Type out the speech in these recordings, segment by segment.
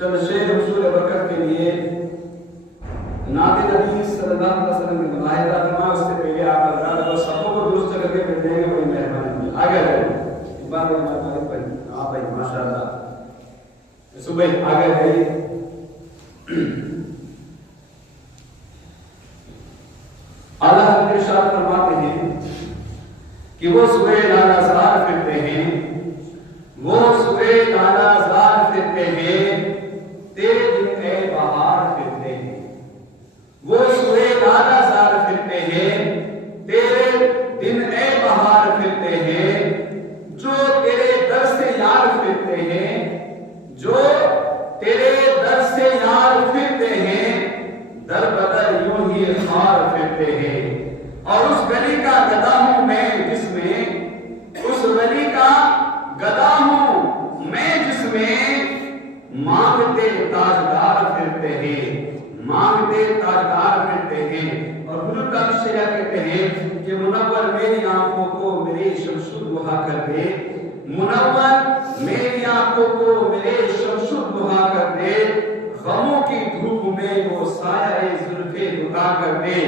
چند شعر حصول برکت کے لیے نعت نبی صلی اللہ علیہ وسلم کی ملاحظہ فرمائے. اس سے پہلے آپ حضرات کو سبوں کو درست کر کے بھیج دیں گے. بڑی مہربانی. آگے رہے ایک بار بڑی مہربانی بھائی. آپ بھائی ماشاء اللہ صبح آگے رہیے. اللہ ارشاد فرماتے ہیں کہ وہ صبح لالا زار پھرتے ہیں، وہ صبح لالا زار پھرتے ہیں، تیرے دن اے بہار پھرتے ہیں. وہ صبح لالا زار پھرتے ہیں، تیرے دن اے بہار پھرتے ہیں. جو تیرے در سے یار پھرتے ہیں، جو تیرے در سے یار پھرتے ہیں، در بدر یوں ہی خار پھرتے ہیں. اور اس گلی کا گدا ہوں میں جس میں، اس گلی کا گدا ہوں میں جس میں مانگتے تاجدار پھرتے ہیں، مانگتے تاجدار پھرتے ہیں. اور بزرگ کا شعر کہتے ہیں کہ منور میری آنکھوں کو میرے شمس الضحیٰ کر دے، منور میری آنکھوں کو میرے شمس الضحیٰ کر دے. غموں کی دھوپ میں وہ سایہ زلف دعا کر دے.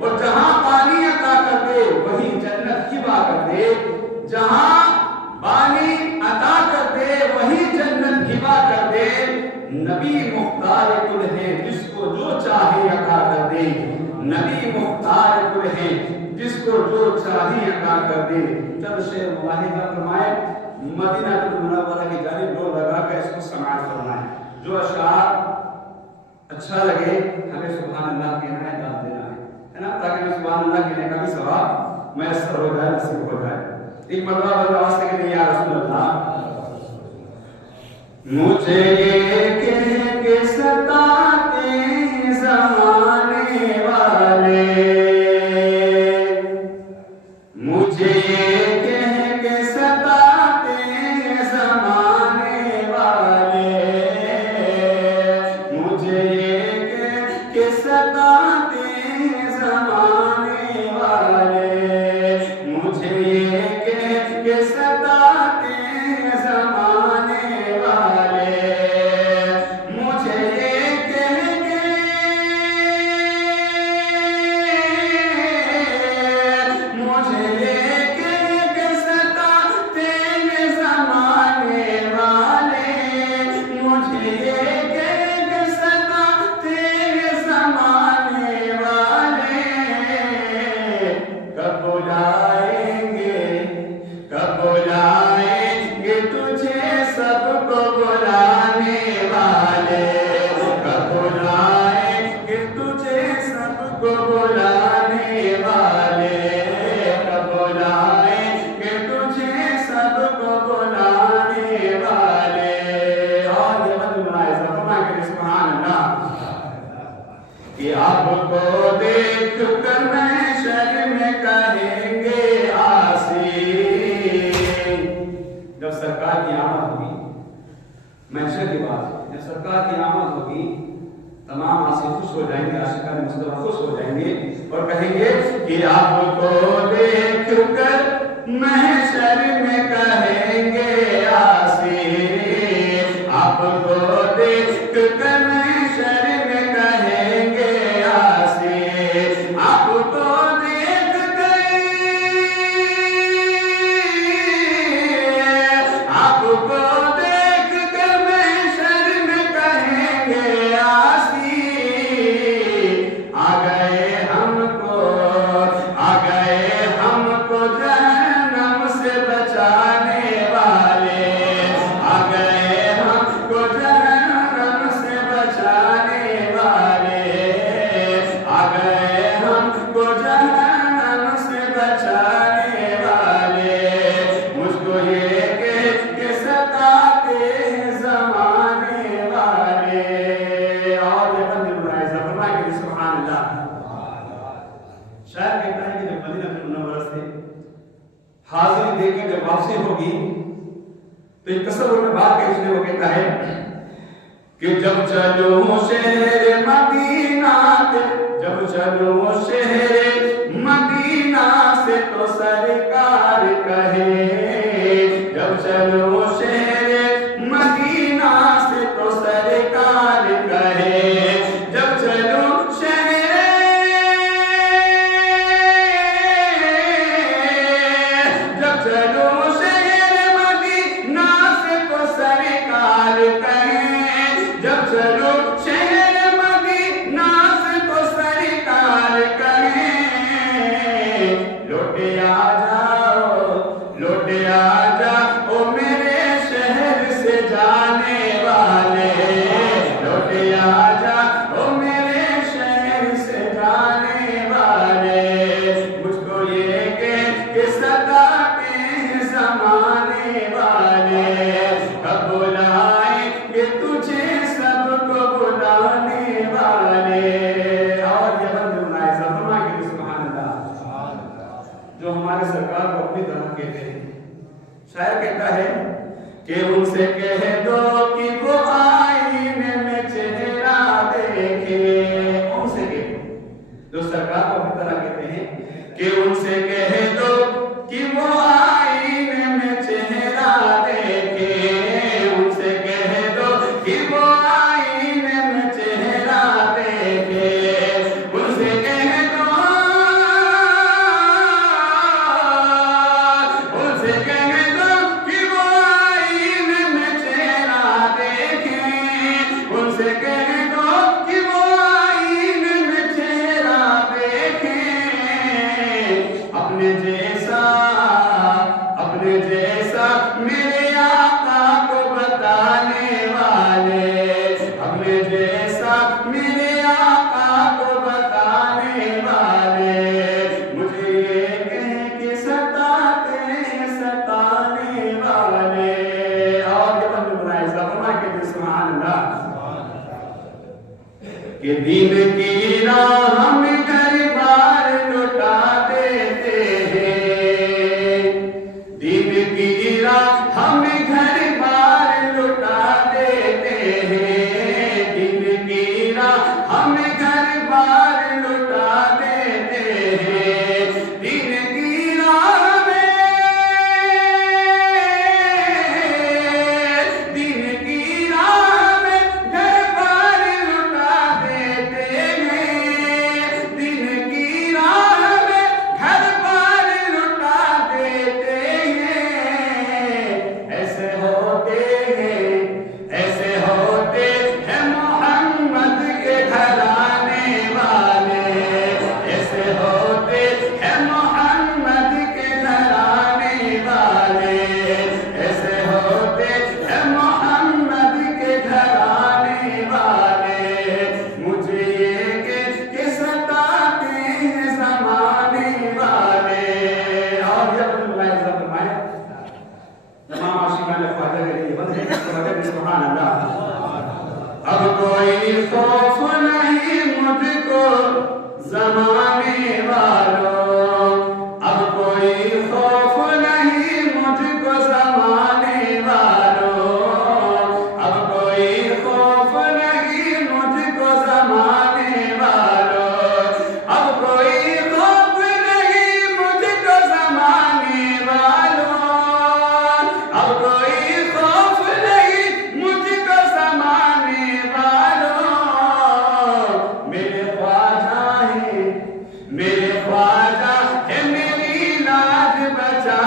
اور جہاں پانی عطا کر دے وہی جنت ہبا کر دے. جہاں پانی عطا کر دے وہی جنت ہبا کر دے. نبی مختار کل ہے جس کو جو چاہے عطا کر دے. نبی مختار کل ہے جس کو جو چاہے عطا کر دے. چند شعر ملاحظہ فرمائے. مدینہ المنورہ کی جانب دو لگا کر اس کو سماعت فرمائے. جو اشعار اچھا لگے ہمیں سبحان اللہ کہنا ہے، داد دینا ہے نا، تاکہ میں سبحان اللہ کہنے کا بھی ثواب میسر ہو جائے، نصیب ہو جائے. ایک مرتبہ بندہ واسطے کہ نہیں یا رسول اللہ مجھے یہ کہہ کے ستاتے زمانے والے، مجھے یہ کہہ کے ستاتے زمانے والے، مجھے یہ کہہ کے ستاتے زمانے والے، مجھے یہ کہہ کے ستاتے زمانے والے، مجھے یہ کہہ کے، مجھے یہ کہہ کے ستاتے زمانے والے، مجھے یہ کہہ کے ستاتے زمانے والے. کب بلائیں گے، کب بلائیں گے تجھے سب کو بلانے والے، کب بلائیں گے تجھے سب کو بلانے والے، کب بلائیں گے تجھے سب کو بلانے والے. اور یہ مد ملاحظہ فرمائے کہ سبحان اللہ کہ آپ کو دیکھ کر محشر میں کہیں گے آسی. جب سرکار کی آمد ہوگی، محشر کی بات، جب سرکار کی آمد ہوگی تمام آسی خوش ہو جائیں گے، عاشقان مصطفیٰ خوش ہو جائیں گے اور کہیں گے کہ آپ کو دیکھ کر محشر میں کہیں گے آسی. آپ کو دیکھ کر محشر میں کہیں گے آسی. آپ کو دیکھ کر، آپ کو دیکھ کر محشر میں کہیں گے آسی. آ گئے ہم کو، آ گئے ہم کو جہنم سے بچانے والے، آ گئے ہم کو جہنم سے بچانے والے، آ گئے ہم کو جہنم سے بچانے والے. مجھ کو یہ کہہ کے ستاتے زمانے والے. اور یہ بندے ملاحظہ فرمائے کہ سبحان اللہ. شاید کہتا ہے کہ جب مدینہ المنورہ سے حاضری دے کر جب واپسی ہوگی تو ایک تصور میں بات کہ اس نے وہ کہتا ہے کہ جب چلو شہر مدینہ سے، جب چلو شہر مدینہ سے سے تو سرکار کہے، جب چلو شہر مدینہ سے تو سرکار کہے، جب چلو جو ہمارے سرکار کو اپنی طرح کہتے ہیں. شاعر کہتا ہے کہ ان سے کہہ دو کہ وہ آئینے میں چہرہ دیکھے. ان سے کہہ دو جو سرکار کو اپنی طرح کہتے ہیں کہ ان سے کہہ دو کہ وہ آئینے میں چہرہ دیکھے. ان سے کہہ دو کہ وہ آئینے میں چہرہ دیکھے. ان سے کہہ دو اپنے جیسا میرے آقا کو بتانے والے، اپنے جیسا میرے آقا کو بتانے والے. مجھے یہ کہہ کے ستانے والے. اور یہ بند بنائے زبانہ کے سبحان اللہ کہ دین کی راہ ہم گھر بار لوٹا دیتے ہیں. دین کی راہ ہم گھر بار لوٹا دیتے ہیں. دین کی راہ ہم گھر بار لوٹا دیتے ہیں. دین کی راہ میں، دین کی راہ میں گھر بار لوٹا دیتے ہیں. دین کی راہ میں گھر بار لوٹا دیتے ہیں. ایسے ہوتے ہیں محمد کے گھرانے والے. ایسے ہوتے ہیں محمد کے گھرانے والے. ایسے ہوتے ہیں محمد کے گھرانے والے. مجھے یہ کہ ستاتے ہیں زمانے والے. اور یہ اپنے بلائے فرمائے تمام عاشقان خواجہ کے لیے بند ہے. سبحان اللہ. اب کوئی خوف نہیں مجھ کو زمانے والوں. اب کوئی خوف نہیں مجھ کو زمانے والوں. اب کوئی خوف نہیں مجھ کو زمانے والوں. اب کوئی خوف نہیں مجھ کو زمانے والوں. اب کوئی خوف نہیں مجھ کو زمانے والوں. میرے خواجہ ہے میری لاج بچا